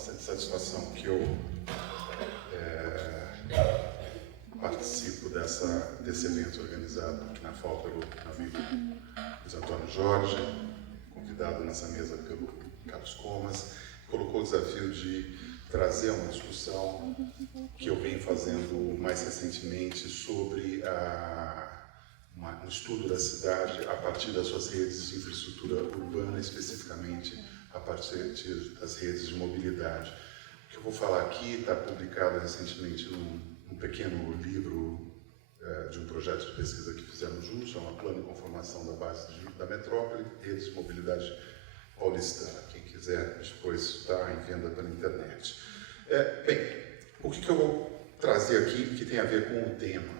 bastante satisfação que eu participo desse evento organizado aqui na FAO pelo amigo Luiz Antônio Jorge, convidado nessa mesa pelo Carlos Comas, colocou o desafio de trazer uma discussão que eu venho fazendo mais recentemente sobre um estudo da cidade a partir das suas redes de infraestrutura urbana, especificamente a partir das redes de mobilidade. O que eu vou falar aqui está publicado recentemente num pequeno livro de um projeto de pesquisa que fizemos juntos, chama Plano e Conformação da Base da Metrópole, Redes de Mobilidade Paulistana. Quem quiser depois está em venda pela internet. Bem, o que eu vou trazer aqui que tem a ver com o tema?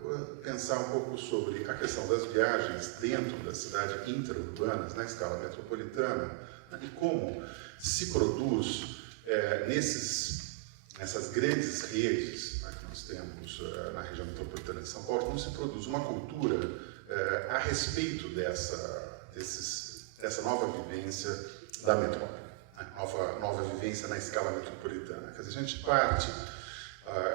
Vou pensar um pouco sobre a questão das viagens dentro da cidade intraurbanas, na escala metropolitana, e como se produz nessas grandes redes que nós temos na região metropolitana de São Paulo, como se produz uma cultura a respeito dessa nova vivência da metrópole, nova vivência na escala metropolitana. Quer dizer, a gente parte,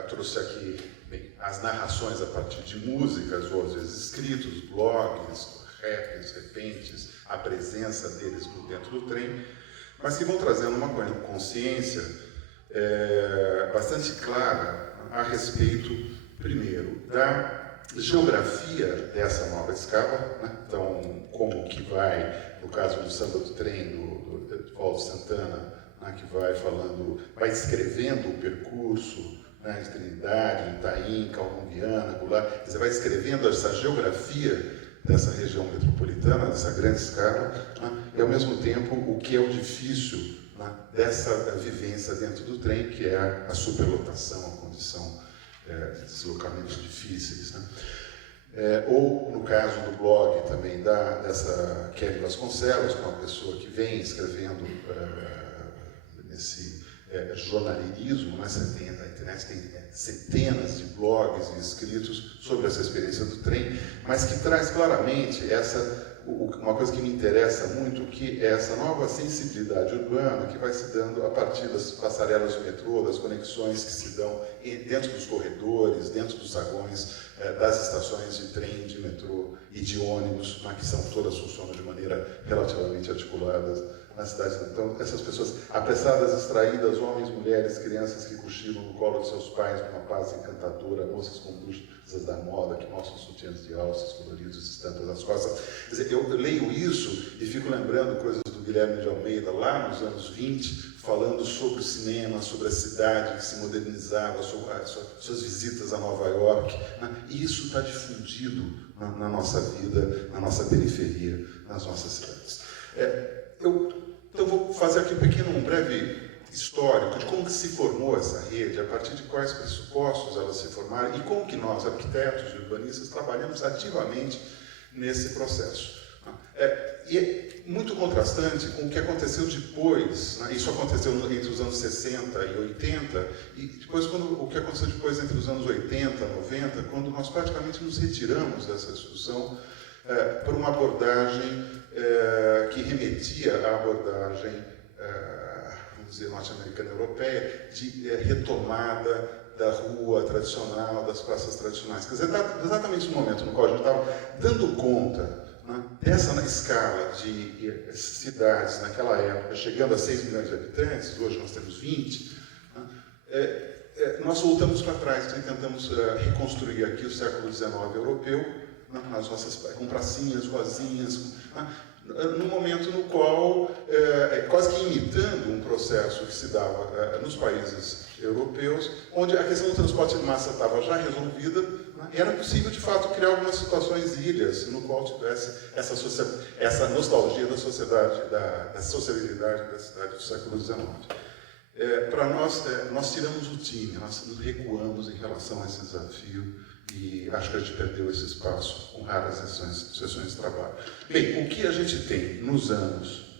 trouxe aqui as narrações a partir de músicas, ou às vezes escritos, blogs, raps, repentes, a presença deles dentro do trem, mas que vão trazendo uma consciência bastante clara a respeito, primeiro, da geografia dessa nova escala, né? Então, como que vai, no caso do samba do trem, do Paulo Santana, né, que vai escrevendo o percurso, né, de Trindade, Itaim, Calmon-Viana, Goulart, você vai escrevendo essa geografia dessa região metropolitana, dessa grande escala, né, e ao mesmo tempo o que é o difícil, né, dessa vivência dentro do trem, que é a superlotação, a condição de deslocamentos difíceis, né. Ou, no caso do blog também dessa Kelly Vasconcelos, que é uma pessoa que vem escrevendo nesse jornalismo, né? A internet tem centenas de blogs e escritos sobre essa experiência do trem, mas que traz claramente uma coisa que me interessa muito, que é essa nova sensibilidade urbana que vai se dando a partir das passarelas do metrô, das conexões que se dão dentro dos corredores, dentro dos vagões, das estações de trem, de metrô e de ônibus, que todas funcionam de maneira relativamente articulada na cidade. Então, essas pessoas apressadas, extraídas, homens, mulheres, crianças que cochilam no colo de seus pais, com uma paz encantadora, moças com blusas da moda, que mostram sutiãs de alças coloridos, estampas nas costas. Quer dizer, eu leio isso e fico lembrando coisas do Guilherme de Almeida, lá nos anos 20, falando sobre o cinema, sobre a cidade que se modernizava, sobre suas visitas a Nova York, né? E isso está difundido na nossa vida, na nossa periferia, nas nossas cidades. Então vou fazer aqui um breve histórico de como que se formou essa rede, a partir de quais pressupostos elas se formaram e como que nós, arquitetos e urbanistas, trabalhamos ativamente nesse processo. E é muito contrastante com o que aconteceu depois, né? Isso aconteceu entre os anos 60 e 80, e depois o que aconteceu depois entre os anos 80, 90, quando nós praticamente nos retiramos dessa discussão por uma abordagem que remetia à abordagem, vamos dizer, norte-americana europeia, de retomada da rua tradicional, das praças tradicionais. Quer dizer, exatamente no momento no qual a gente estava dando conta, né, dessa escala de cidades naquela época, chegando a 6 milhões de habitantes, hoje nós temos 20, né, nós voltamos para trás e tentamos reconstruir aqui o século XIX europeu, nas nossas, com pracinhas, ruazinhas, num momento no qual, quase que imitando um processo que se dava nos países europeus, onde a questão do transporte de massa estava já resolvida, né, era possível, de fato, criar algumas situações ilhas, no qual tivesse essa nostalgia da sociedade, da sociabilidade da cidade do século XIX. Para nós tiramos o time, nós nos recuamos em relação a esse desafio e acho que a gente perdeu esse espaço com raras sessões de trabalho. Bem, o que a gente tem nos anos,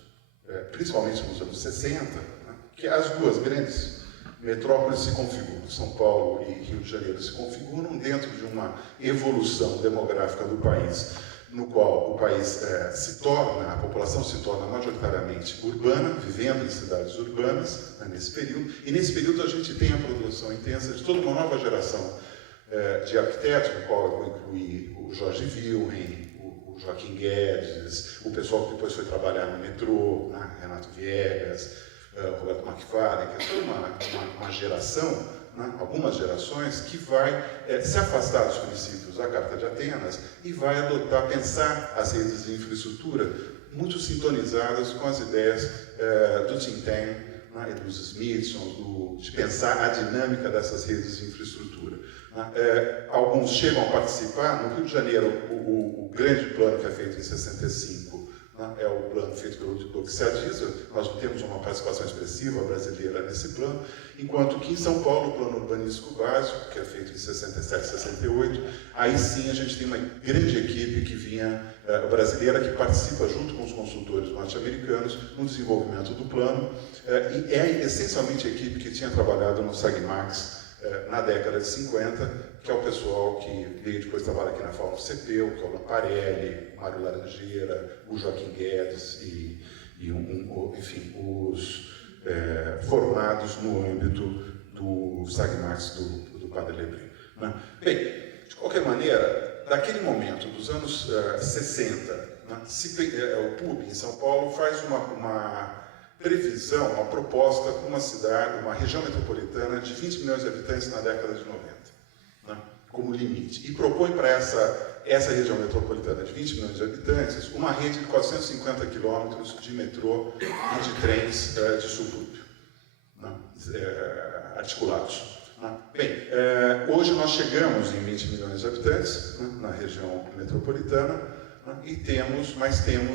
principalmente nos anos 60, né, que as duas grandes metrópoles se configuram, São Paulo e Rio de Janeiro se configuram dentro de uma evolução demográfica do país no qual o país a população se torna majoritariamente urbana, vivendo em cidades urbanas, né, nesse período, e nesse período a gente tem a produção intensa de toda uma nova geração de arquitetos, no qual eu vou incluir o Jorge Wilhelm, o Joaquim Guedes, o pessoal que depois foi trabalhar no metrô, né, Renato Viegas, Roberto McFarlane, que é toda uma geração, né, algumas gerações, que vai se afastar dos princípios da Carta de Atenas e vai pensar as redes de infraestrutura muito sintonizadas com as ideias do Tim Tam, né, e dos Smithson, de pensar a dinâmica dessas redes de infraestrutura. Alguns chegam a participar. No Rio de Janeiro, o grande plano que é feito em 65, né, é o plano feito pelo Doxia Diesel. Nós temos uma participação expressiva brasileira nesse plano, enquanto que em São Paulo, o plano urbanístico básico, que é feito em 67, 68, aí sim a gente tem uma grande equipe que vinha brasileira, que participa junto com os consultores norte-americanos no desenvolvimento do plano, e é essencialmente a equipe que tinha trabalhado no SAGMAX na década de 50, que é o pessoal que veio depois trabalhar aqui na FAUNO-CP, o Cláudio Parelli, o Mário Laranjeira, o Joaquim Guedes enfim, os formados no âmbito do SAGMAX do Padre Lebrun, né? Bem, de qualquer maneira, daquele momento, dos anos 60, né, o PUB em São Paulo faz uma previsão, uma proposta para uma cidade, uma região metropolitana de 20 milhões de habitantes na década de 90, né, como limite. E propõe para essa região metropolitana de 20 milhões de habitantes uma rede de 450 quilômetros de metrô e de trens de subúrbio, né, articulados. Né. Bem, hoje nós chegamos em 20 milhões de habitantes, né, na região metropolitana, né, e temos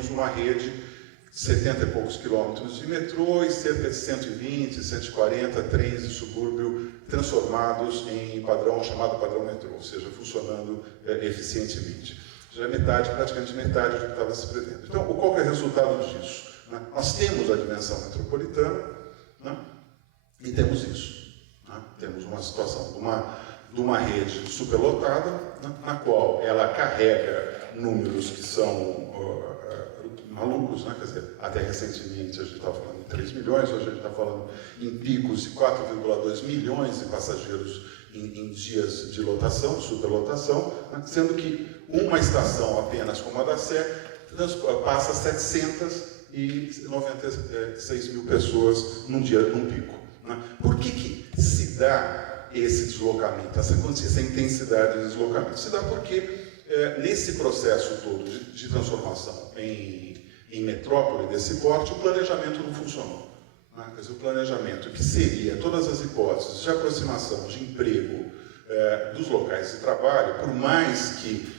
uma rede 70 e poucos quilômetros de metrô e cerca de 120, 140 trens de subúrbio transformados em chamado padrão metrô, ou seja, funcionando eficientemente. Já é praticamente metade do que estava se prevendo. Então, qual é o resultado disso? Né? Nós temos a dimensão metropolitana, né? E temos isso. Né? Temos uma situação de uma rede superlotada, né? Na qual ela carrega números que são malucos, né? Quer dizer, até recentemente a gente estava falando em 3 milhões, hoje a gente está falando em picos de 4,2 milhões de passageiros em dias de lotação, superlotação, né? Sendo que uma estação apenas como a da Sé passa 796 mil pessoas num pico. Né? Por que se dá esse deslocamento, essa intensidade de deslocamento? Se dá porque nesse processo todo de transformação em metrópole desse porte, o planejamento não funcionou. Né? Quer dizer, o planejamento que seria todas as hipóteses de aproximação de emprego dos locais de trabalho, por mais que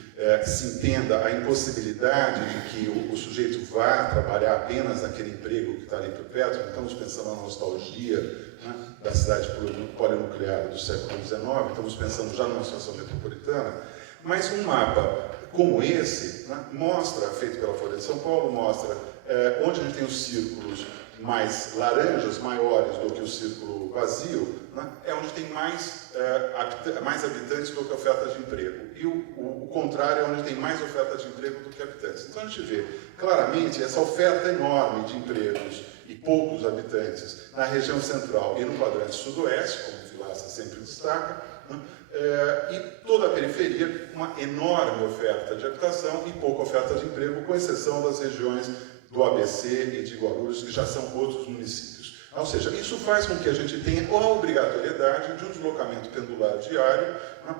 se entenda a impossibilidade de que o sujeito vá trabalhar apenas naquele emprego que está ali por perto, não estamos pensando na nostalgia, né, da cidade polinuclear do século XIX, estamos pensando já numa situação metropolitana. Mas um mapa como esse, né, feito pela Folha de São Paulo, mostra onde a gente tem os círculos mais laranjas, maiores do que o círculo vazio, né, é onde tem mais habitantes do que oferta de emprego. E o contrário é onde tem mais oferta de emprego do que habitantes. Então a gente vê claramente essa oferta enorme de empregos e poucos habitantes na região central e no quadrante sudoeste, como o Vilaça sempre destaca, né, e toda a periferia, uma enorme oferta de habitação e pouca oferta de emprego, com exceção das regiões do ABC e de Guarulhos, que já são outros municípios. Ou seja, isso faz com que a gente tenha a obrigatoriedade de um deslocamento pendular diário, né,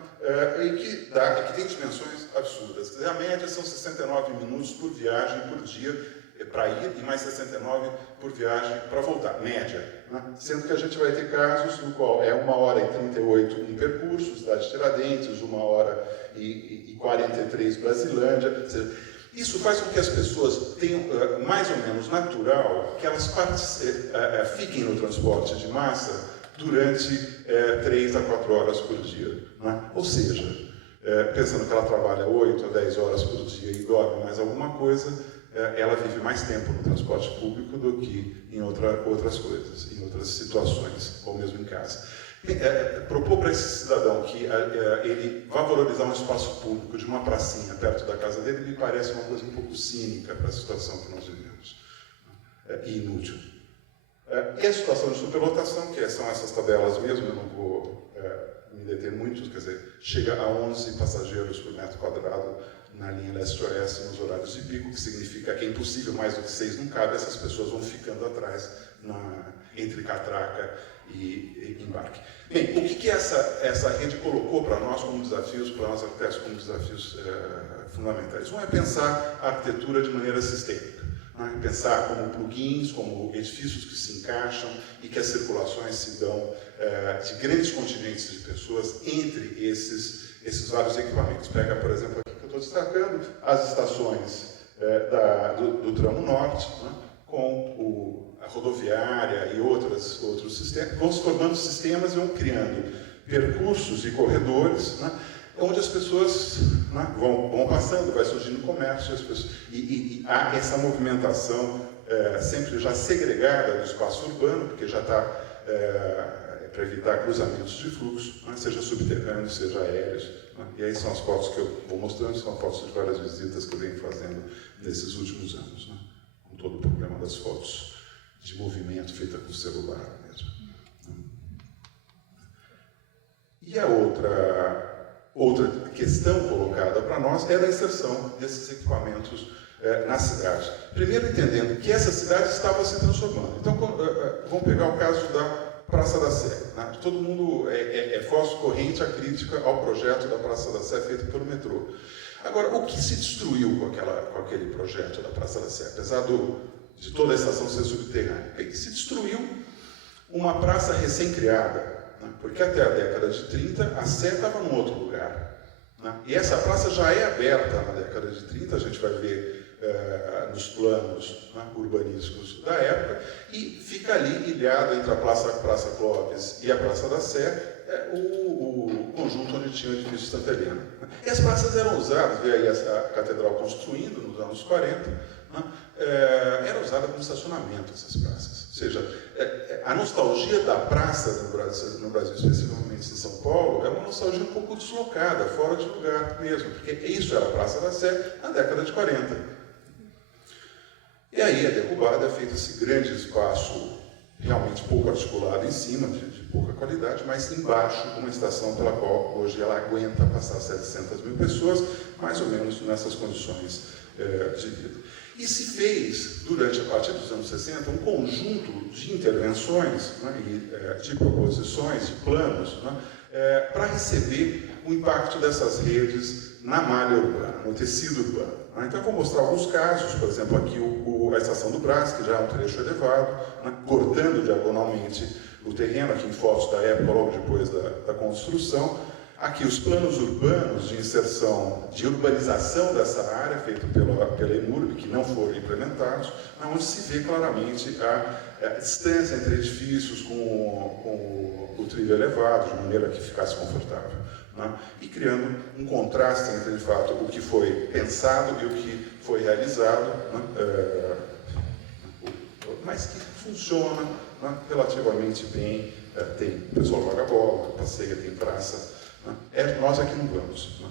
e que tem dimensões absurdas. Quer dizer, a média são 69 minutos por viagem por dia para ir e mais 69 por viagem para voltar, média. Né? Sendo que a gente vai ter casos no qual é 1h38 um percurso, Cidade de Tiradentes, 1h43 Brasilândia. Ou seja, isso faz com que as pessoas tenham, mais ou menos natural, que elas fiquem no transporte de massa durante 3 a 4 horas por dia. Né? Ou seja, pensando que ela trabalha 8 a 10 horas por dia e dorme mais alguma coisa, ela vive mais tempo no transporte público do que em outras coisas, em outras situações, ou mesmo em casa. Propor para esse cidadão que ele vá valorizar um espaço público de uma pracinha perto da casa dele me parece uma coisa um pouco cínica para a situação que nós vivemos, e inútil. E a situação de superlotação, que são essas tabelas mesmo, eu não vou me deter muito, quer dizer, chega a 11 passageiros por metro quadrado na linha leste-oeste nos horários de pico, que significa que é impossível, mais do que 6 não cabe, essas pessoas vão ficando atrás entre catraca e embarque. Bem, o que essa rede colocou para nós como desafios, para nós arquitetos como desafios fundamentais? Um é pensar a arquitetura de maneira sistêmica, né? Pensar como plugins, como edifícios que se encaixam e que as circulações se dão de grandes contingentes de pessoas entre esses vários equipamentos. Pega, por exemplo, aqui que eu estou destacando, as estações do tramo norte, né? Com a rodoviária e outros sistemas, vão se formando sistemas e vão criando percursos e corredores, né, onde as pessoas, né, vão passando, vai surgindo comércio, e há essa movimentação sempre já segregada do espaço urbano, porque já está para evitar cruzamentos de fluxo, né, seja subterrâneos, seja aéreos. Né, e aí são as fotos que eu vou mostrando, são fotos de várias visitas que eu venho fazendo nesses últimos anos. Né, com todo o problema das fotos de movimento feita com o celular mesmo. E a outra questão colocada para nós é a inserção desses equipamentos na cidade. Primeiro entendendo que essa cidade estava se transformando. Então, vamos pegar o caso da Praça da Sé. Né? Todo mundo é fóssil corrente a crítica ao projeto da Praça da Sé feito pelo metrô. Agora, o que se destruiu com aquele projeto da Praça da Sé, apesar de toda a estação ser subterrânea? Se destruiu uma praça recém-criada, né? Porque até a década de 30 a Sé estava num outro lugar. Né? E essa praça já é aberta na década de 30, a gente vai ver nos planos, né, urbanísticos da época, e fica ali ilhado entre a Praça Clóvis e a Praça da Sé, o conjunto onde tinha o edifício Santa Helena. E as praças eram usadas, vê aí a catedral construindo nos anos 40, né, era usada como estacionamento essas praças. Ou seja, a nostalgia da praça no Brasil, especificamente em São Paulo, é uma nostalgia um pouco deslocada, fora de lugar mesmo, porque isso era a Praça da Sé na década de 40. E aí é derrubado, é feito esse grande espaço realmente pouco articulado em cima, de pouca qualidade, mas embaixo uma estação pela qual hoje ela aguenta passar 700 mil pessoas, mais ou menos nessas condições de vida. E se fez, a partir dos anos 60, um conjunto de intervenções, né, e de proposições, de planos, né, para receber o impacto dessas redes na malha urbana, no tecido urbano. Então eu vou mostrar alguns casos, por exemplo, aqui a Estação do Brás, que já é um trecho elevado, né, cortando diagonalmente o terreno, aqui em fotos da época, logo depois da construção. Aqui os planos urbanos de inserção, de urbanização dessa área, feito pela EMURB, que não foram implementados, onde se vê claramente a distância entre edifícios com o trilho elevado, de maneira que ficasse confortável. Né? E criando um contraste entre, de fato, o que foi pensado e o que foi realizado, né? Mas que funciona, né, relativamente bem. O pessoal joga bola, passeia, tem praça. Né? Nós aqui não vamos. Né?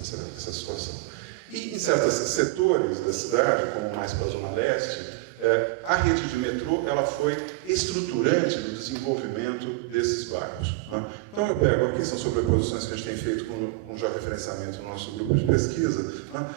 Essa situação. E em certos setores da cidade, como mais para a Zona Leste, a rede de metrô ela foi estruturante no desenvolvimento desses bairros. Né? Então eu pego aqui, são sobreposições que a gente tem feito com já referenciamento no nosso grupo de pesquisa, né?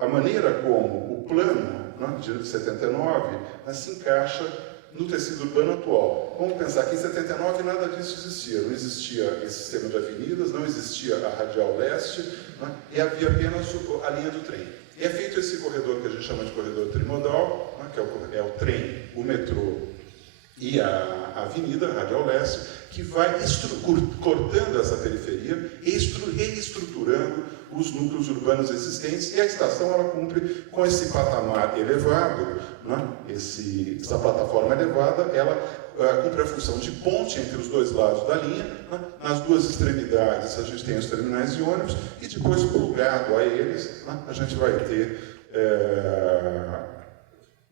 A maneira como o plano, né, de 79 se encaixa no tecido urbano atual. Vamos pensar que em 79 nada disso existia. Não existia esse sistema de avenidas, não existia a Radial Leste, né, e havia apenas a linha do trem. E é feito esse corredor que a gente chama de corredor trimodal, né, que é o trem, o metrô e a avenida, a Radial Leste, que vai cortando essa periferia e reestruturando os núcleos urbanos existentes, e a estação ela cumpre com esse patamar elevado, né? Essa plataforma elevada, ela cumpre a função de ponte entre os dois lados da linha, né? Nas duas extremidades a gente tem os terminais de ônibus, e depois plugado a eles, né, a gente vai ter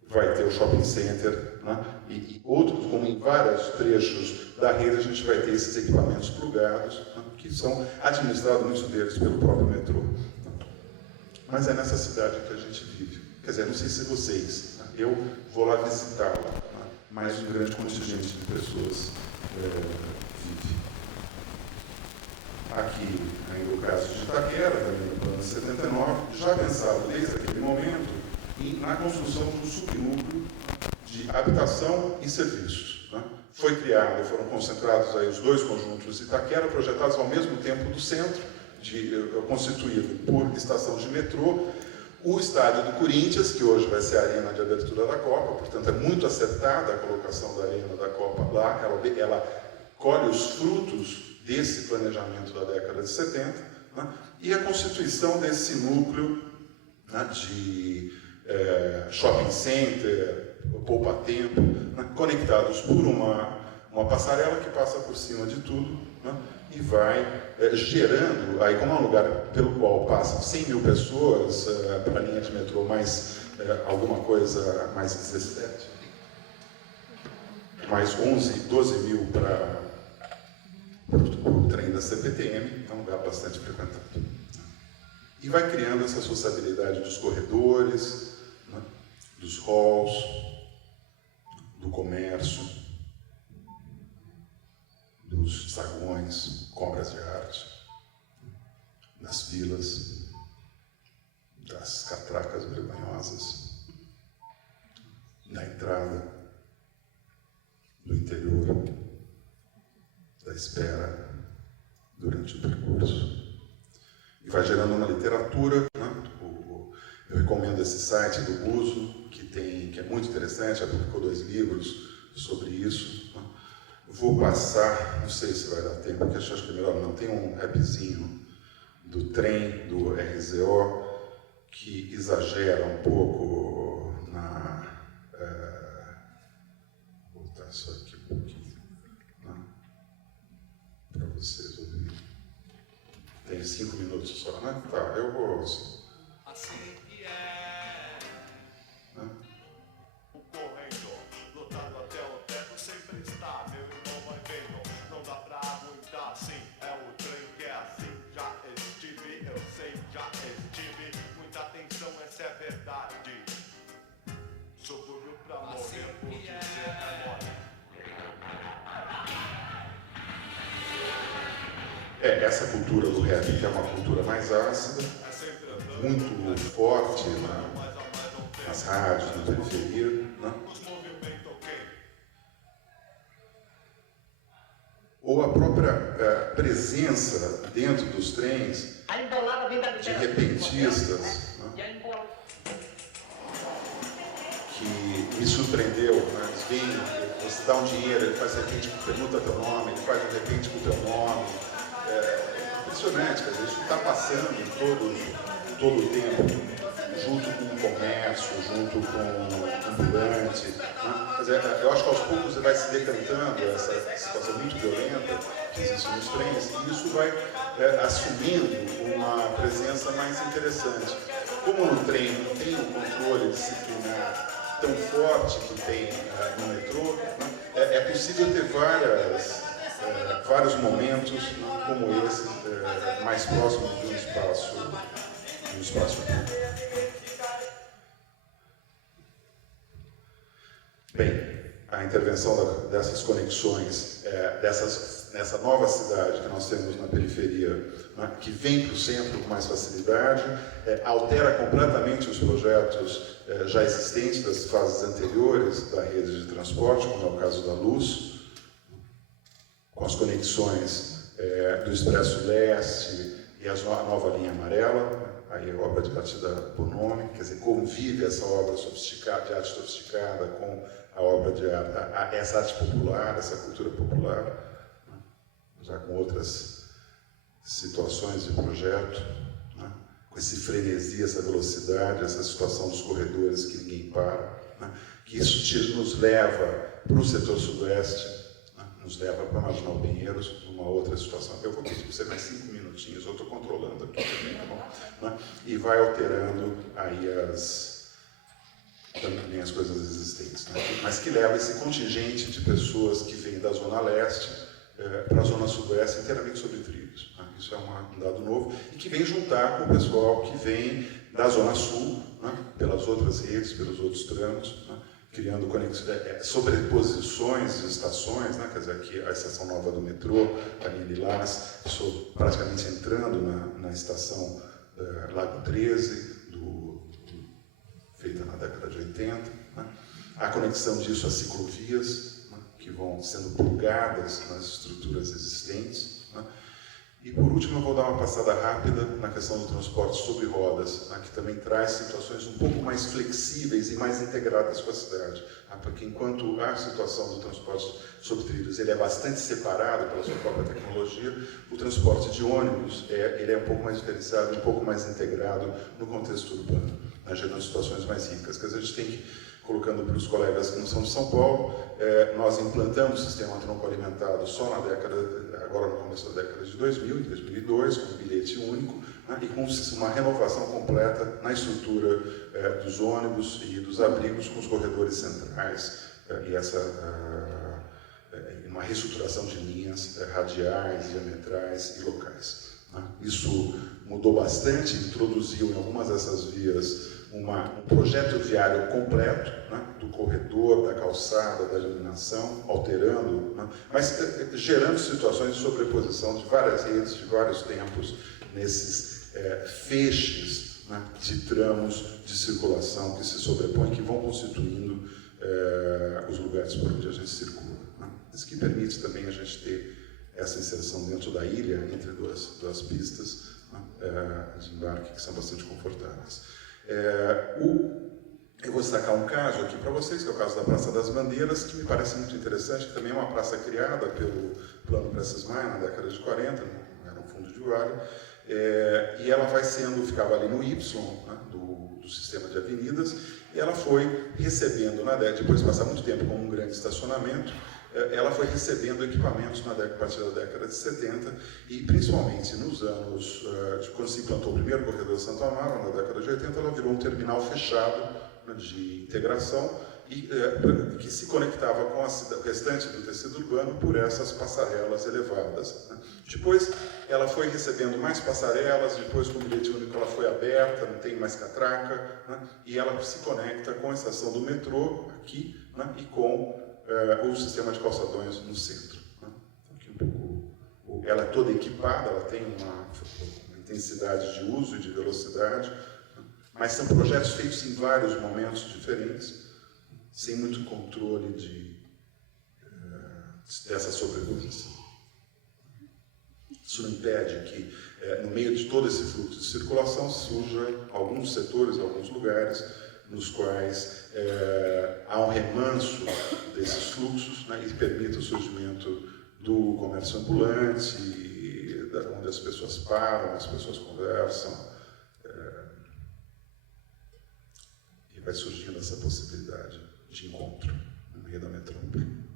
vai ter o shopping center, né? E outros, como em vários trechos da rede, a gente vai ter esses equipamentos plugados, né? Que são administrados, muitos deles, pelo próprio metrô. Mas é nessa cidade que a gente vive. Quer dizer, não sei se vocês, né? Eu vou lá visitá-la, né? Mas um grande contingente de pessoas vive. Aqui, ainda o caso de Itaquera, também no plano 79, já pensado desde aquele momento na construção de um subnúcleo de habitação e serviços. Né? Foi criado, foram concentrados aí os dois conjuntos de Itaquera, projetados ao mesmo tempo do centro, constituído por estação de metrô, o estádio do Corinthians, que hoje vai ser a arena de abertura da Copa, portanto é muito acertada a colocação da arena da Copa lá, ela colhe os frutos desse planejamento da década de 70, né? E a constituição desse núcleo, né, de shopping center, poupa-tempo, né, conectados por uma passarela que passa por cima de tudo, né, e vai gerando, aí como é um lugar pelo qual passam 100 mil pessoas para a linha de metrô, mais alguma coisa, mais 17, mais 11, 12 mil para o trem da CPTM, é um lugar bastante frequentado. E vai criando essa sociabilidade dos corredores, né, dos halls, do comércio, dos saguões, compras de arte, das filas, das catracas vergonhosas, da entrada, do interior, da espera durante o percurso. E vai gerando uma literatura, né? Eu recomendo esse site do Buzo, que é muito interessante, já publicou 2 livros sobre isso. Né? Vou passar, não sei se vai dar tempo, porque acho que é melhor não, tem um rapzinho do trem, do RZO, que exagera um pouco na... vou botar só aqui um pouquinho, né? Para vocês ouvirem. Tem 5 minutos só, né? Tá, eu vou... Assim que é... Né? O corredor, lotado até o teto, sempre está, meu irmão vai vendo. Não dá pra aguentar assim, é o trem que é assim. Já estive, eu sei, já estive. Muita atenção, essa é a verdade. Subúrbio pra morrer, por dizer é mole. Essa cultura do rap, que é uma cultura mais ácida, muito forte nas rádios, na periferia, né? Ou a própria presença dentro dos trens de repentistas, né? Que me surpreendeu, né? Você dá um dinheiro, ele faz de repente, pergunta teu nome, ele faz de repente com teu nome. É impressionante, quer dizer, isso está passando em todo o tempo, junto com o comércio, junto com o ambulante. Né? Quer dizer, eu acho que aos poucos vai se decantando essa situação muito violenta que existe nos trens, e isso vai assumindo uma presença mais interessante. Como no trem não tem um controle disciplinar tão forte que tem no metrô, né? É possível ter vários momentos como esse, mais próximos de um espaço público. Bem, a intervenção dessas conexões, nessa nova cidade que nós temos na periferia, né, que vem para o centro com mais facilidade, altera completamente os projetos já existentes das fases anteriores da rede de transporte, como é o caso da luz, com as conexões do Expresso Leste e a nova linha amarela, aí a obra de batida por nome, quer dizer, convive essa obra sofisticada, de arte sofisticada com a obra de essa arte popular, essa cultura popular, né? Já com outras situações de projeto, né? Com esse frenesi, essa velocidade, essa situação dos corredores que ninguém para, né? Que isso nos leva para o setor sudoeste, nos leva para Marginal Pinheiros, numa outra situação. Eu vou pedir para você mais 5 minutinhos, eu estou controlando aqui também, tá bom? Né? E vai alterando aí também as coisas existentes, né? Mas que leva esse contingente de pessoas que vêm da Zona Leste para a Zona Sudoeste inteiramente sobre trilhos, né? Isso é um dado novo, e que vem juntar com o pessoal que vem da Zona Sul, né? Pelas outras redes, pelos outros tramos, né? Criando sobreposições de estações, né? Quer dizer, aqui a estação nova do metrô, a linha Lilás, praticamente entrando na estação Lago 13, feita na década de 80, né? A conexão disso às ciclovias, né? Que vão sendo plugadas nas estruturas existentes, né? E por último eu vou dar uma passada rápida na questão do transporte sobre rodas, né? Que também traz situações um pouco mais flexíveis e mais integradas com a cidade, né? Porque enquanto a situação do transporte sobre trilhos ele é bastante separado pela sua própria tecnologia, o transporte de ônibus ele é um pouco mais diferenciado, um pouco mais integrado no contexto urbano, né? Gerando situações mais ricas. Quer dizer, a gente tem que, colocando para os colegas que não são de São Paulo, nós implantamos o sistema tronco-alimentado só agora no começo da década de 2000, em 2002, com um bilhete único, né, e com uma renovação completa na estrutura dos ônibus e dos abrigos com os corredores centrais, e uma reestruturação de linhas radiais, diametrais e locais, né. Isso mudou bastante, introduziu em algumas dessas vias um projeto viário completo, né, do corredor, da calçada, da iluminação, alterando, né, mas gerando situações de sobreposição de várias redes, de vários tempos, nesses feixes, né, de tramos de circulação que se sobrepõem, que vão constituindo os lugares por onde a gente circula, né. Isso que permite também a gente ter essa inserção dentro da ilha, entre duas pistas, né, de embarque, que são bastante confortáveis. Eu vou destacar um caso aqui para vocês, que é o caso da Praça das Bandeiras, que me parece muito interessante, que também é uma praça criada pelo Plano Prestes Maia na década de 40, era um fundo de vale, e ela ficava ali no Y, né, do sistema de avenidas, e ela foi recebendo, depois de passar muito tempo como um grande estacionamento, ela foi recebendo equipamentos a partir da década de 70 e principalmente nos anos, quando se implantou o primeiro corredor Santo Amaro, na década de 80, ela virou um terminal fechado, né, de integração e que se conectava com o restante do tecido urbano por essas passarelas elevadas, né. Depois ela foi recebendo mais passarelas, depois com o bilhete único ela foi aberta, não tem mais catraca, né, e ela se conecta com a estação do metrô aqui, né, e com o sistema de calçadões no centro, né. Aqui ela é toda equipada, ela tem uma intensidade de uso e de velocidade, né, mas são projetos feitos em vários momentos diferentes, sem muito controle dessa sobreposição. Isso não impede que, no meio de todo esse fluxo de circulação, surjam alguns setores, alguns lugares, nos quais há um remanso desses fluxos, né, e permite o surgimento do comércio ambulante, onde as pessoas param, as pessoas conversam, e vai surgindo essa possibilidade de encontro no meio da metrópole.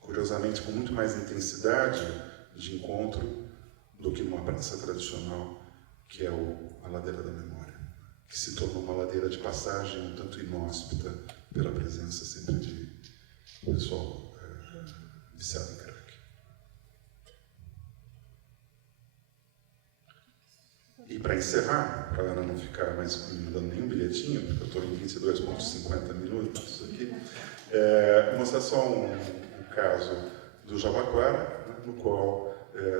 Curiosamente, com muito mais intensidade de encontro do que numa praça tradicional, que é a Ladeira da Memória, que se tornou uma ladeira de passagem um tanto inóspita pela presença sempre de pessoal viciado em crack. E para encerrar, para ela não ficar mais me dando nenhum bilhetinho, porque eu estou em 22,50 minutos aqui, vou mostrar só um caso do Jabaquara, né, no qual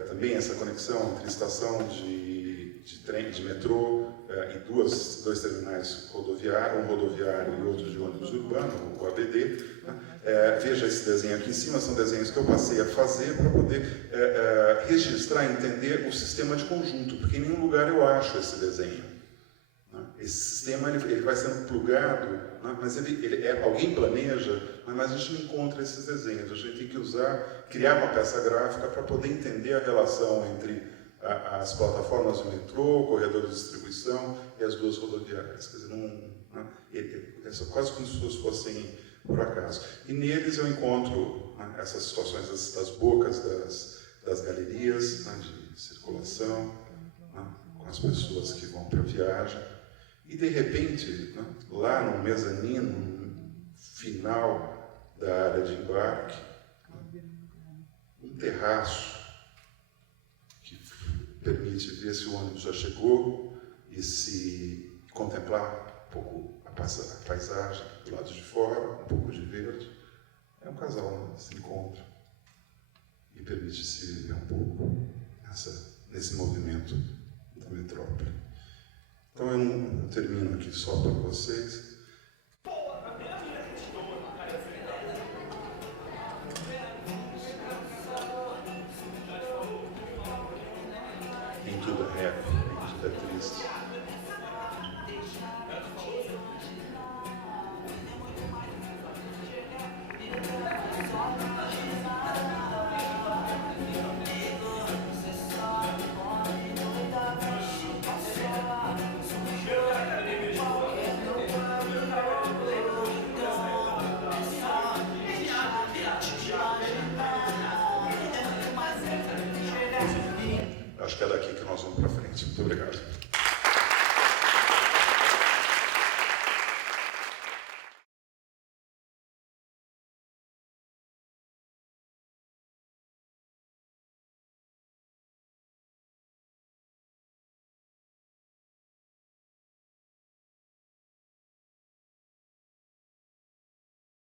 também essa conexão entre estação de trem, de metrô e dois terminais rodoviários, um rodoviário e outro de ônibus urbano, o ABD. Né? Veja esse desenho aqui em cima, são desenhos que eu passei a fazer para poder registrar e entender o sistema de conjunto, porque em nenhum lugar eu acho esse desenho. Né? Esse sistema ele vai sendo plugado, né? Mas alguém planeja, mas a gente não encontra esses desenhos. A gente tem que criar uma peça gráfica para poder entender a relação entre as plataformas do metrô, o corredor de distribuição e as duas rodoviárias. Quer dizer, é quase como se fossem por acaso. E neles eu encontro, né, essas situações das bocas das galerias, né, de circulação, né, com as pessoas que vão para a viagem. E, de repente, né, lá no mezanino, no final da área de embarque, né, um terraço que permite ver se o ônibus já chegou e se contemplar um pouco a paisagem do lado de fora, um pouco de verde. É um casal, né, se encontra e permite se viver um pouco nesse movimento da metrópole. Então eu não termino aqui só para vocês. Nem tudo é rap, nem tudo é triste. Acho que é daqui que nós vamos para frente. Muito obrigado.